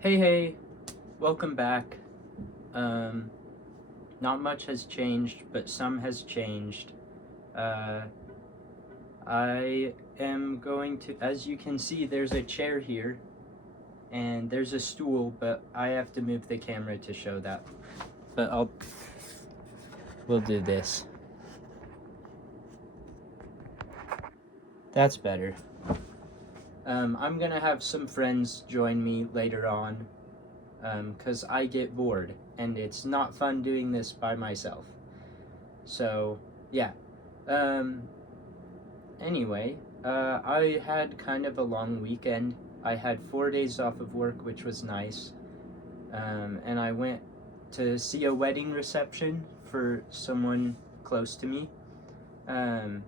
Hey, welcome back. Um, Not much has changed, but some has changed. Uh, I am going to, as you can see, there's a chair here, and there's a stool, but I have to move the camera to show that. But we'll do this. That's better. I'm gonna have some friends join me later on, because I get bored, and it's not fun doing this by myself. So, yeah. Um, Anyway, I had kind of a long weekend. I had 4 days off of work, which was nice. And I went to see a wedding reception for someone close to me. Um,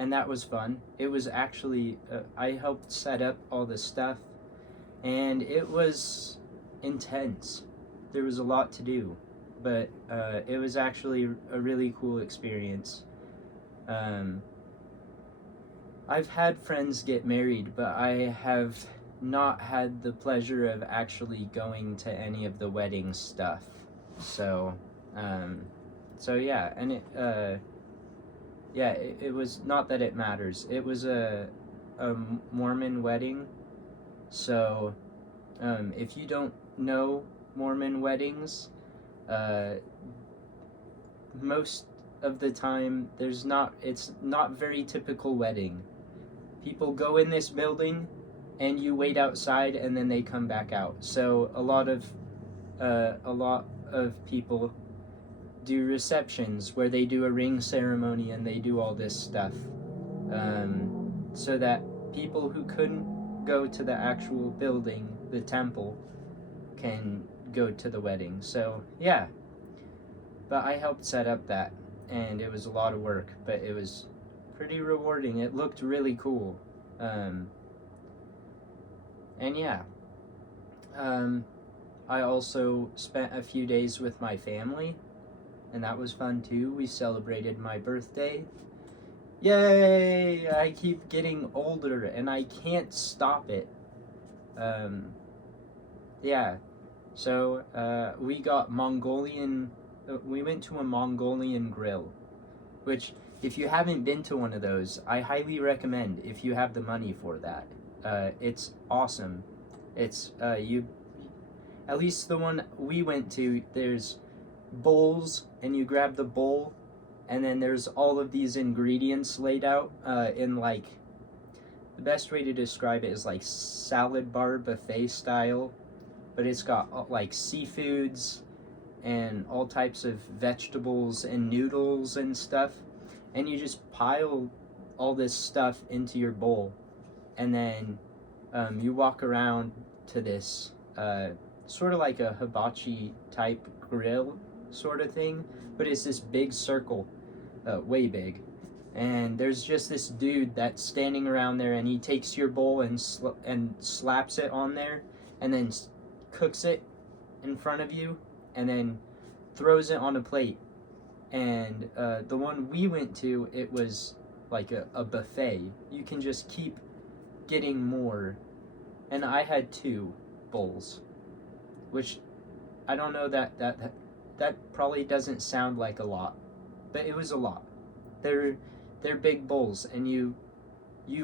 and that was fun. It was actually, I helped set up all the stuff, and it was intense. There was a lot to do, but it was actually a really cool experience. Um, I've had friends get married, but I have not had the pleasure of actually going to any of the wedding stuff. So, um, so yeah, and it was not that it matters. It was a Mormon wedding. So, if you don't know Mormon weddings, uh, most of the time it's not very typical wedding. People go in this building and you wait outside and then they come back out. So a lot of people do receptions where they do a ring ceremony and they do all this stuff, so that people who couldn't go to the actual building, the temple, can go to the wedding. So yeah, but I helped set up that, and it was a lot of work, but it was pretty rewarding. It looked really cool. And yeah, I also spent a few days with my family, and that was fun too. We celebrated my birthday. Yay! I keep getting older and I can't stop it. Yeah, so we got we went to a Mongolian grill, which, if you haven't been to one of those, I highly recommend if you have the money for that. It's awesome. It's at least the one we went to, there's bowls, and you grab the bowl, and then there's all of these ingredients laid out in, like, the best way to describe it is like salad bar buffet style, but it's got like seafoods and all types of vegetables and noodles and stuff, and you just pile all this stuff into your bowl, and then you walk around to this sort of like a hibachi type grill sort of thing, but it's this big circle, way big, and there's just this dude that's standing around there, and he takes your bowl and slaps it on there, and then cooks it in front of you, and then throws it on a plate. And the one we went to, it was like a buffet. You can just keep getting more. And I had 2 bowls, which I don't know, that probably doesn't sound like a lot, but it was a lot. They're big bowls, and you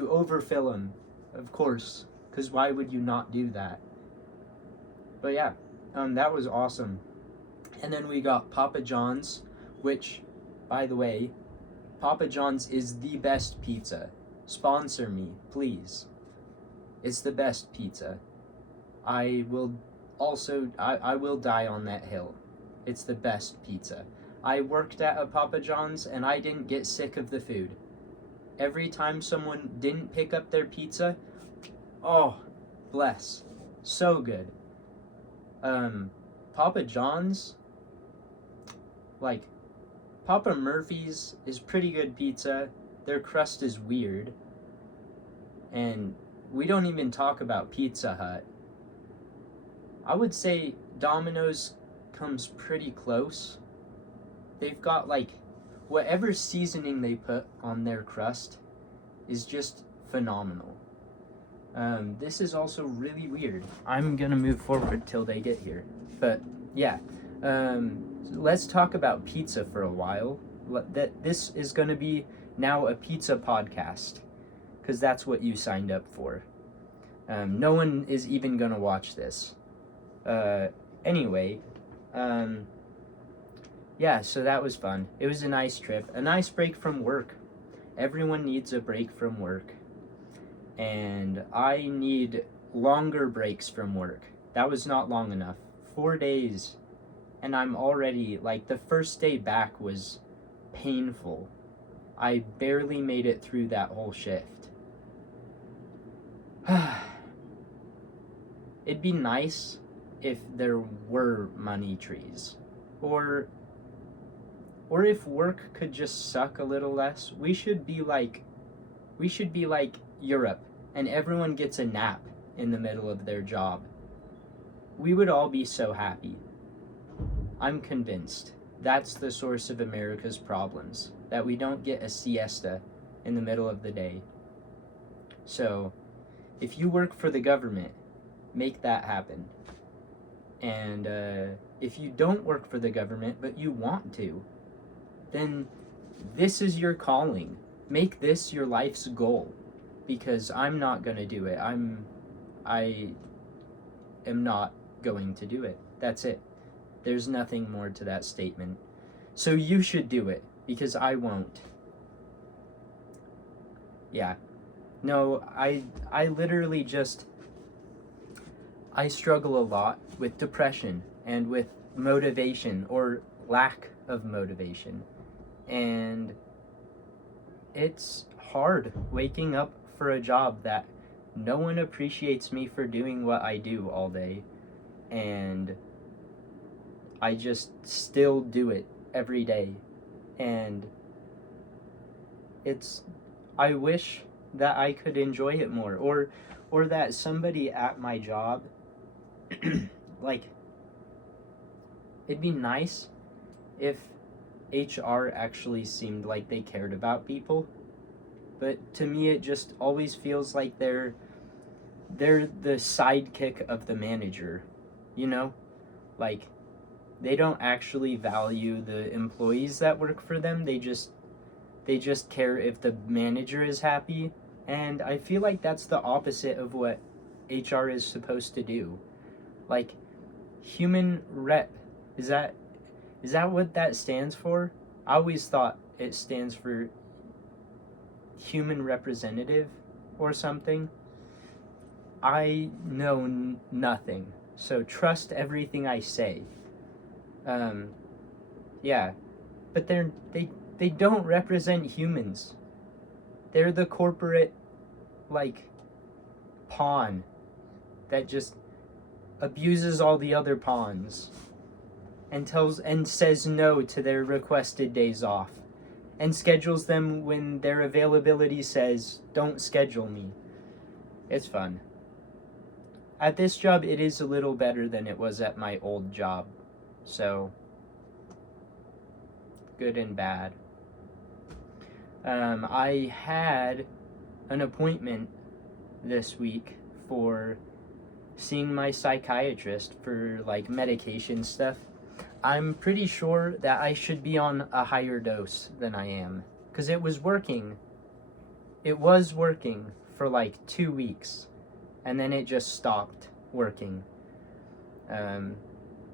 overfill them, of course, because why would you not do that? But yeah, that was awesome. And then we got Papa John's, which, by the way, Papa John's is the best pizza. Sponsor me, please. It's the best pizza. I will die on that hill. It's the best pizza. I worked at a Papa John's and I didn't get sick of the food. Every time someone didn't pick up their pizza, oh, bless. So good. Papa John's, like, Papa Murphy's is pretty good pizza. Their crust is weird. And we don't even talk about Pizza Hut. I would say Domino's comes pretty close. They've got, like, whatever seasoning they put on their crust is just phenomenal. This is also really weird. I'm gonna move forward till they get here. But yeah, let's talk about pizza for a while. This is gonna be now a pizza podcast, because that's what you signed up for. No one is even gonna watch this. Anyway, yeah, so that was fun. It was a nice trip, a nice break from work. Everyone needs a break from work. And I need longer breaks from work. That was not long enough. 4 days. And I'm already, like, the first day back was painful. I barely made it through that whole shift. It'd be nice if there were money trees. Or if work could just suck a little less. We should be like Europe, and everyone gets a nap in the middle of their job. We would all be so happy. I'm convinced that's the source of America's problems, that we don't get a siesta in the middle of the day. So, if you work for the government, make that happen. And if you don't work for the government, but you want to, then this is your calling. Make this your life's goal. Because I'm not going to do it. I am not going to do it. That's it. There's nothing more to that statement. So you should do it, because I won't. Yeah. No, I literally just, I struggle a lot with depression and with motivation, or lack of motivation. And it's hard waking up for a job that no one appreciates me for doing what I do all day, and I just still do it every day. And I wish that I could enjoy it more, or that somebody at my job like, it'd be nice if HR actually seemed like they cared about people. But to me, it just always feels like they're the sidekick of the manager, you know? Like, they don't actually value the employees that work for them. They just care if the manager is happy. And I feel like that's the opposite of what HR is supposed to do. Like, human rep, is that what that stands for? I always thought it stands for human representative or something. I know nothing, so trust everything I say. Yeah, but they don't represent humans. They're the corporate, like, pawn that just abuses all the other pawns and says no to their requested days off, and schedules them when their availability says, don't schedule me. It's fun. At this job, it is a little better than it was at my old job. So, good and bad. I had an appointment this week for seeing my psychiatrist for, like, medication stuff. I'm pretty sure that I should be on a higher dose than I am, because it was working. It was working for like 2 weeks, and then it just stopped working.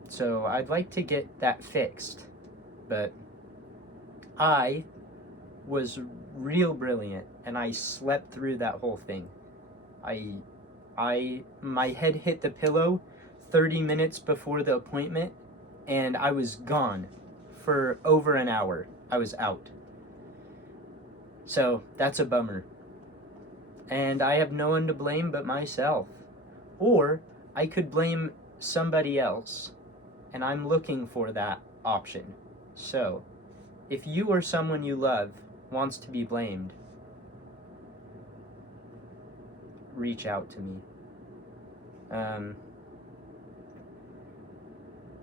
So I'd like to get that fixed, but I was real brilliant, and I slept through that whole thing. My head hit the pillow 30 minutes before the appointment, and I was gone for over an hour. I was out. So that's a bummer. And I have no one to blame but myself. Or I could blame somebody else, and I'm looking for that option. So, if you or someone you love wants to be blamed, reach out to me.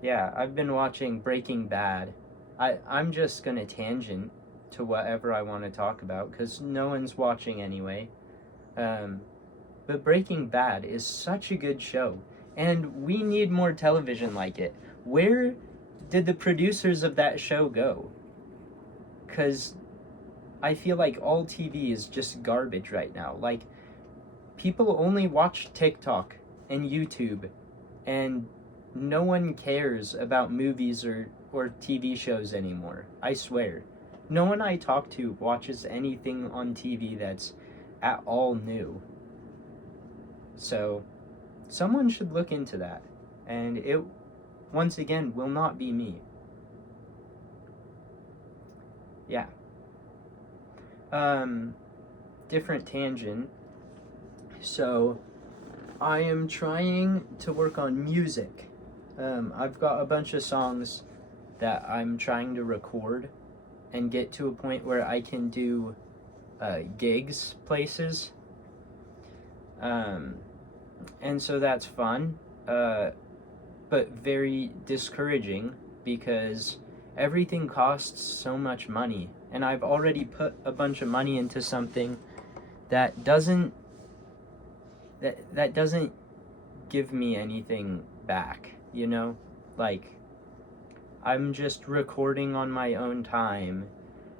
Yeah, I've been watching Breaking Bad. I'm just gonna tangent to whatever I want to talk about, because no one's watching anyway. but Breaking Bad is such a good show, and we need more television like it. Where did the producers of that show go? Because I feel like all TV is just garbage right now. Like, people only watch TikTok and YouTube, and no one cares about movies or TV shows anymore. I swear. No one I talk to watches anything on TV that's at all new. So, someone should look into that. And it, once again, will not be me. Yeah. Different tangent. So, I am trying to work on music. I've got a bunch of songs that I'm trying to record and get to a point where I can do gigs places. And so that's fun, but very discouraging because everything costs so much money. And I've already put a bunch of money into something that doesn't give me anything back, you know? Like, I'm just recording on my own time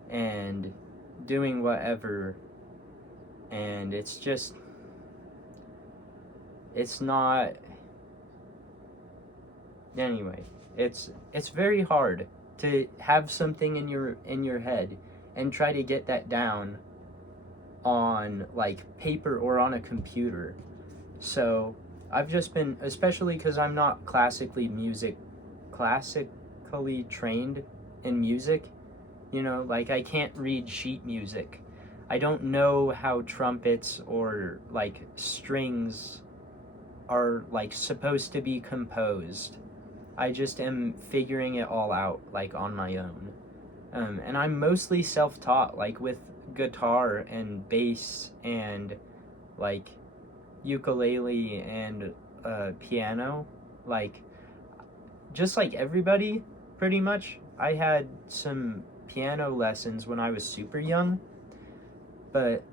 and doing whatever, and it's not, anyway, it's very hard to have something in your head and try to get that down on like paper or on a computer. So I've just been, especially because I'm not classically trained in music, you know, like I can't read sheet music. I don't know how trumpets or like strings are like supposed to be composed. I just am figuring it all out like on my own. And I'm mostly self-taught, like with guitar and bass and like ukulele and piano. Like, just like everybody, pretty much. I had some piano lessons when I was super young, but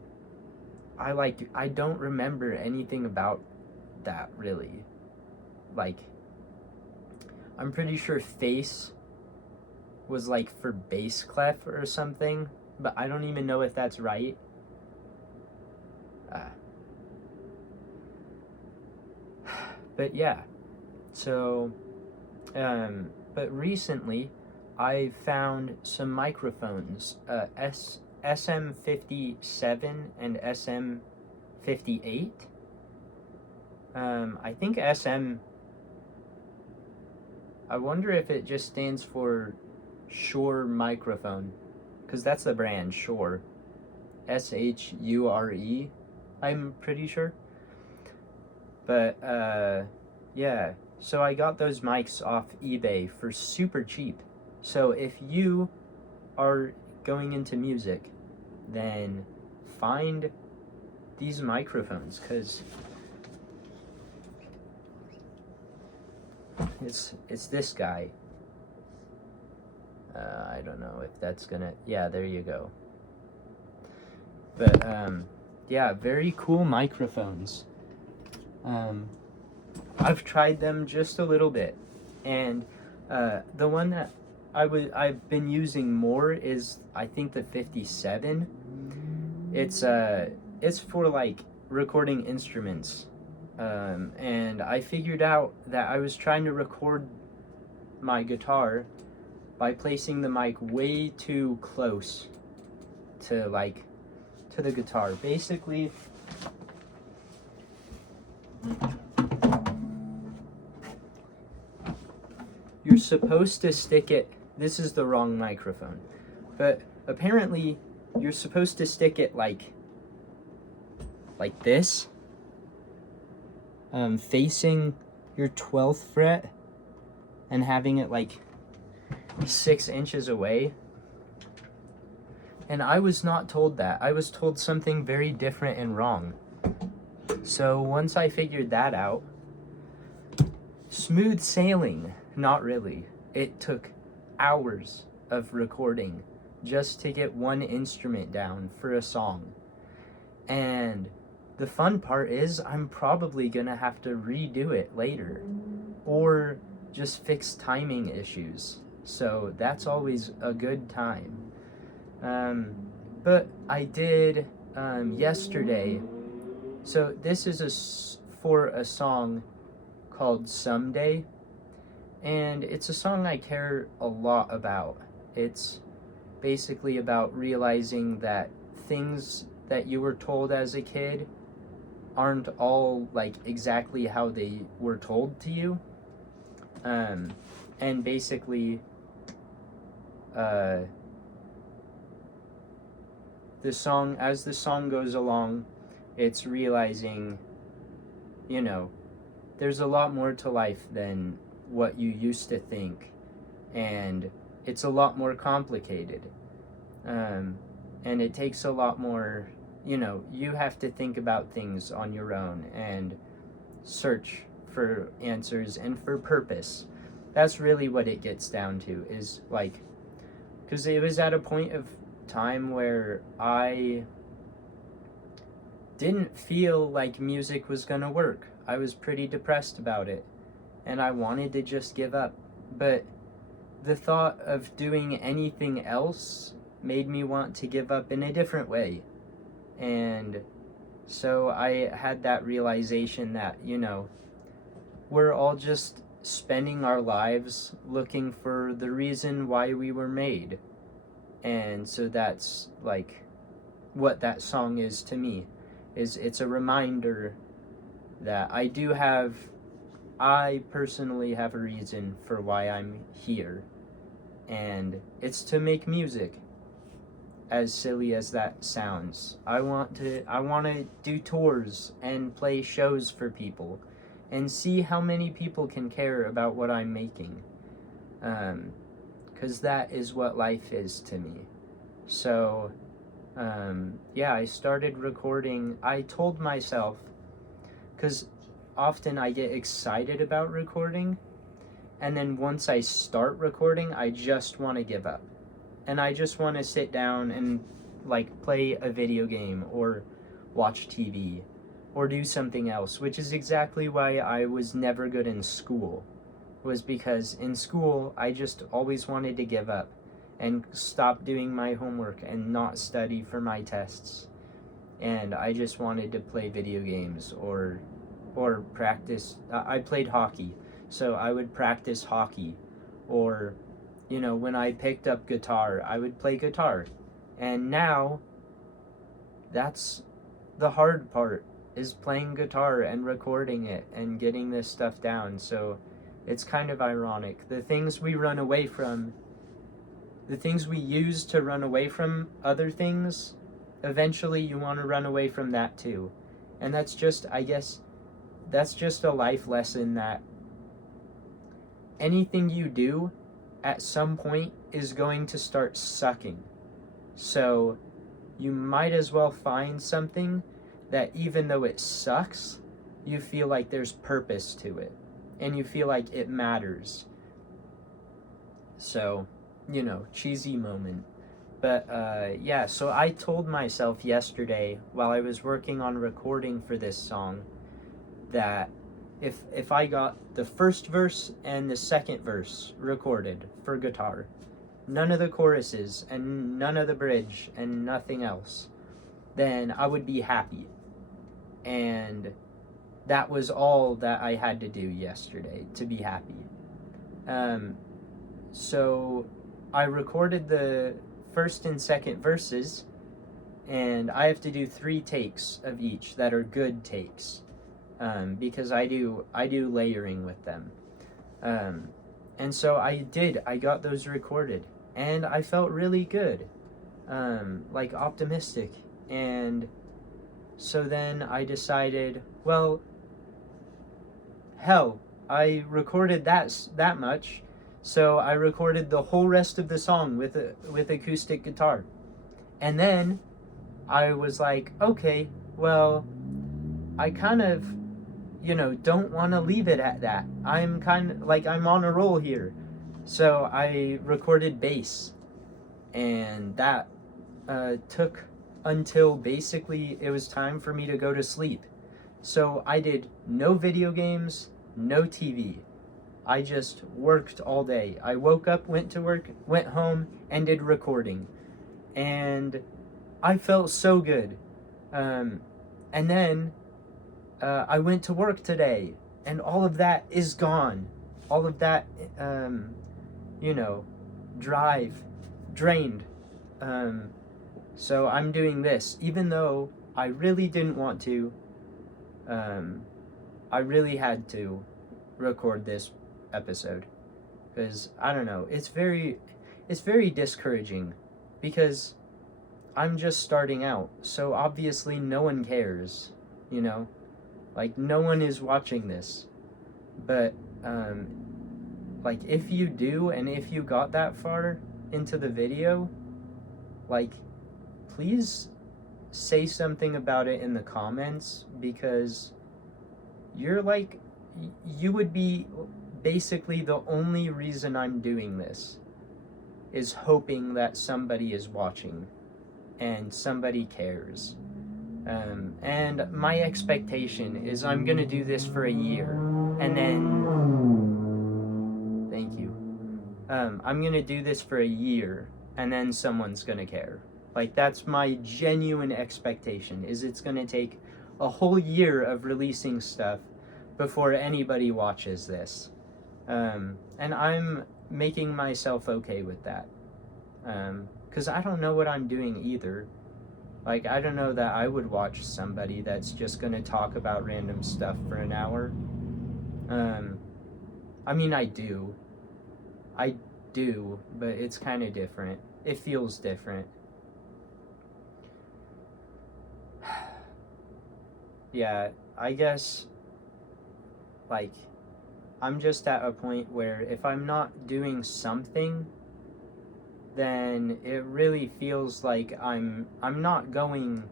I don't remember anything about that really. Like, I'm pretty sure face was like for bass clef or something, but I don't even know if that's right. But yeah, so, but recently I found some microphones, SM57 and SM58. I think I wonder if it just stands for Shure microphone, because that's the brand, Shure. SHURE, I'm pretty sure. But, yeah, so I got those mics off eBay for super cheap. So if you are going into music, then find these microphones, because it's this guy. I don't know if that's gonna, yeah, there you go. But, yeah, very cool microphones. I've tried them just a little bit, and the one that I've been using more is, I think, the 57. It's for like recording instruments, and I figured out that I was trying to record my guitar by placing the mic way too close to the guitar. Basically, you're supposed to stick it, this is the wrong microphone, but apparently you're supposed to stick it like this, facing your 12th fret and having it like 6 inches away. And I was not told that. I was told something very different and wrong. So once I figured that out, smooth sailing. Not really. It took hours of recording just to get one instrument down for a song. And the fun part is I'm probably gonna have to redo it later, or just fix timing issues. So that's always a good time. But I did yesterday. So this is for a song called Someday, and it's a song I care a lot about. It's basically about realizing that things that you were told as a kid aren't all like exactly how they were told to you. And basically, the song, as the song goes along, it's realizing, you know, there's a lot more to life than what you used to think, and it's a lot more complicated. And it takes a lot more, you have to think about things on your own and search for answers and for purpose. That's really what it gets down to, is like, because it was at a point of time where I didn't feel like music was gonna work. I was pretty depressed about it, and I wanted to just give up. But the thought of doing anything else made me want to give up in a different way. And so I had that realization that, we're all just spending our lives looking for the reason why we were made. And so that's like what that song is to me, is it's a reminder that I personally have a reason for why I'm here, and it's to make music. As silly as that sounds, I want to do tours and play shows for people and see how many people can care about what I'm making, because that is what life is to me. So I started recording. I told myself, because often I get excited about recording, and then once I start recording, I just want to give up. And I just want to sit down and like play a video game or watch TV or do something else, which is exactly why I was never good in school. Was because in school, I just always wanted to give up and stop doing my homework and not study for my tests. And I just wanted to play video games or practice. I played hockey, so I would practice hockey. Or, when I picked up guitar, I would play guitar. And now, that's the hard part, is playing guitar and recording it and getting this stuff down. So it's kind of ironic. The things we run away from, the things we use to run away from other things, eventually you want to run away from that too. And that's just, I guess, that's just a life lesson, that anything you do at some point is going to start sucking. So you might as well find something that, even though it sucks, you feel like there's purpose to it and you feel like it matters. So, cheesy moment. But so I told myself yesterday while I was working on recording for this song that if I got the first verse and the second verse recorded for guitar, none of the choruses and none of the bridge and nothing else, then I would be happy. And that was all that I had to do yesterday to be happy. So I recorded the first and second verses, and I have to do 3 takes of each that are good takes. Because I do layering with them. And so I got those recorded, and I felt really good, like optimistic. And so then I decided, well, hell, I recorded that much, so I recorded the whole rest of the song with acoustic guitar. And then I was like, okay, well, I kind of, don't want to leave it at that. I'm kind of like, I'm on a roll here. So I recorded bass, and that took until basically it was time for me to go to sleep. So I did no video games, no TV. I just worked all day. I woke up, went to work, went home, and did recording. And I felt so good. And then I went to work today, and all of that is gone. All of that, drive, drained. So I'm doing this, even though I really didn't want to. I really had to record this episode, because I don't know, it's very discouraging, because I'm just starting out, so obviously no one cares, like no one is watching this. But like if you do, and if you got that far into the video, like please say something about it in the comments, because you would be basically the only reason I'm doing this, is hoping that somebody is watching and somebody cares. And my expectation is I'm gonna do this for a year, and then thank you. I'm gonna do this for a year, and then someone's gonna care. Like, that's my genuine expectation, is it's gonna take a whole year of releasing stuff before anybody watches this. And I'm making myself okay with that. Because I don't know what I'm doing either. Like, I don't know that I would watch somebody that's just gonna talk about random stuff for an hour. I mean, I do, but it's kind of different. It feels different. Yeah, I guess, like, I'm just at a point where if I'm not doing something, then it really feels like I'm not going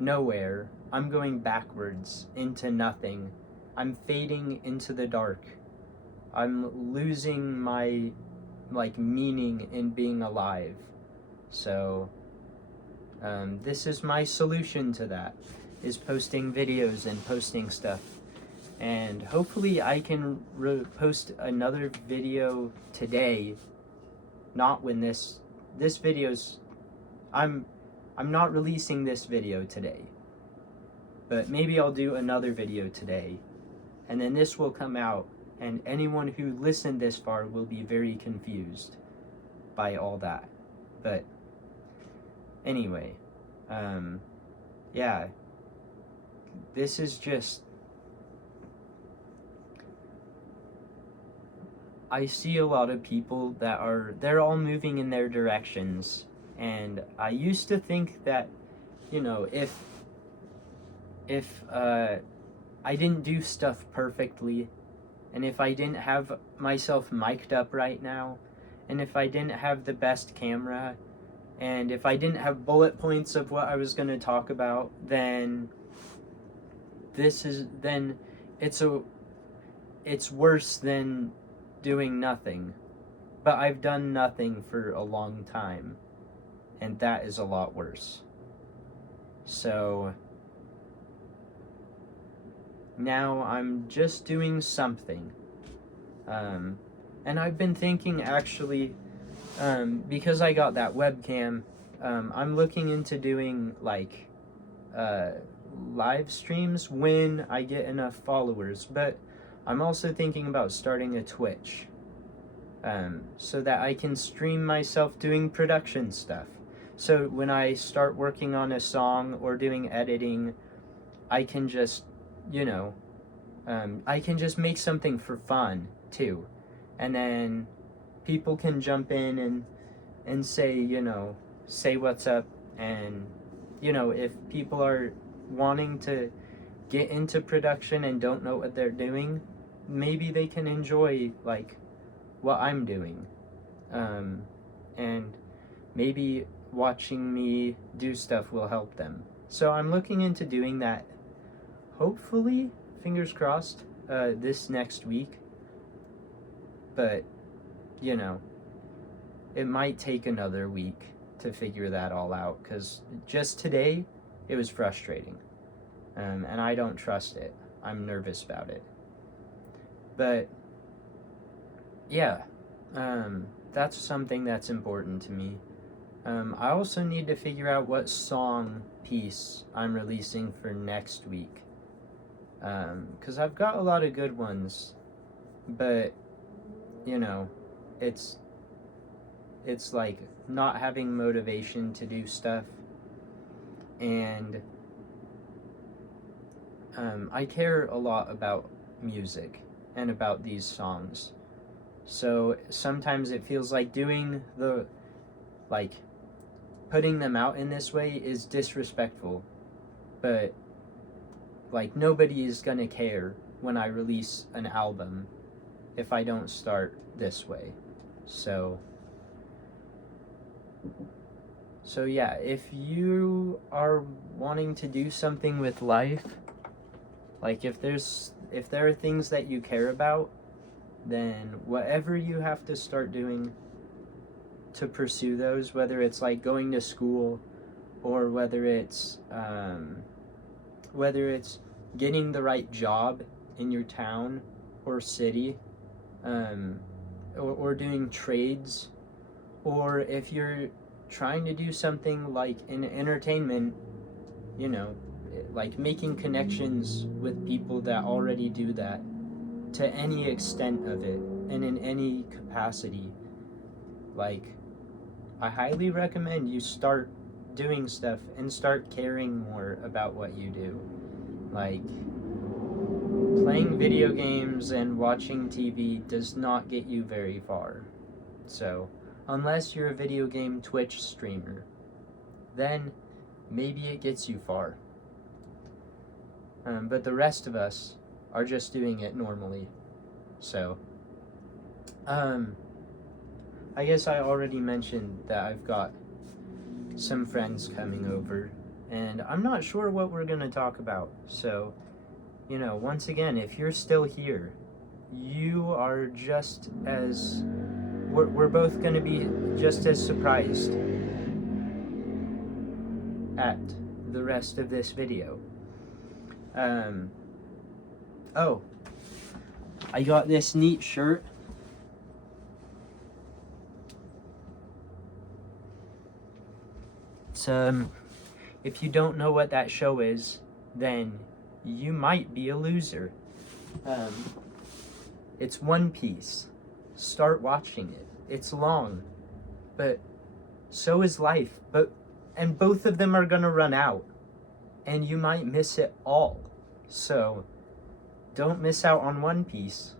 nowhere. I'm going backwards into nothing. I'm fading into the dark. I'm losing my, meaning in being alive. So, this is my solution to that, is posting videos and posting stuff. And hopefully I can post another video today. Not when this video's, I'm not releasing this video today, but maybe I'll do another video today, and then this will come out, and anyone who listened this far will be very confused by all that. But anyway, yeah, this is just, I see a lot of people that they're all moving in their directions, and I used to think that, if I didn't do stuff perfectly, and if I didn't have myself mic'd up right now, and if I didn't have the best camera, and if I didn't have bullet points of what I was going to talk about, then it's worse than doing nothing. But I've done nothing for a long time, and that is a lot worse. So now I'm just doing something. And I've been thinking, actually, because I got that webcam, I'm looking into doing live streams when I get enough followers, but I'm also thinking about starting a Twitch, so that I can stream myself doing production stuff. So when I start working on a song or doing editing, I can just, I can just make something for fun too. And then people can jump in and say what's up. And, if people are wanting to get into production and don't know what they're doing, maybe they can enjoy, what I'm doing. And maybe watching me do stuff will help them. So I'm looking into doing that, hopefully, fingers crossed, this next week. But, it might take another week to figure that all out, because just today it was frustrating, and I don't trust it. I'm nervous about it. But yeah, that's something that's important to me. I also need to figure out what song piece I'm releasing for next week, because I've got a lot of good ones, but you know, it's like not having motivation to do stuff, and I care a lot about music and about these songs, so sometimes it feels like putting them out in this way is disrespectful, but like nobody is gonna care when I release an album if I don't start this way. So yeah, if you are wanting to do something with life, like if there are things that you care about, then whatever you have to start doing to pursue those, whether it's like going to school, or whether it's getting the right job in your town or city, or doing trades, or if you're trying to do something like in entertainment, you know, like making connections with people that already do that, to any extent of it and in any capacity, like I highly recommend you start doing stuff and start caring more about what you do. Like, playing video games and watching TV does not get you very far. So, unless you're a video game Twitch streamer, then maybe it gets you far. But the rest of us are just doing it normally. So, I guess I already mentioned that I've got some friends coming over, and I'm not sure what we're going to talk about. So, you know, once again, if you're still here, you are just as... We're both going to be just as surprised at the rest of this video. Oh, I got this neat shirt. It's, if you don't know what that show is, then you might be a loser. It's One Piece. Start watching it. It's long, but so is life. And both of them are gonna run out, and you might miss it all. So, don't miss out on One Piece.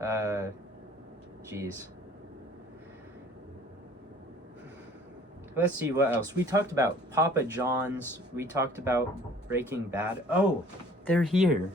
Jeez. Let's see what else. We talked about Papa John's. We talked about Breaking Bad. Oh, they're here.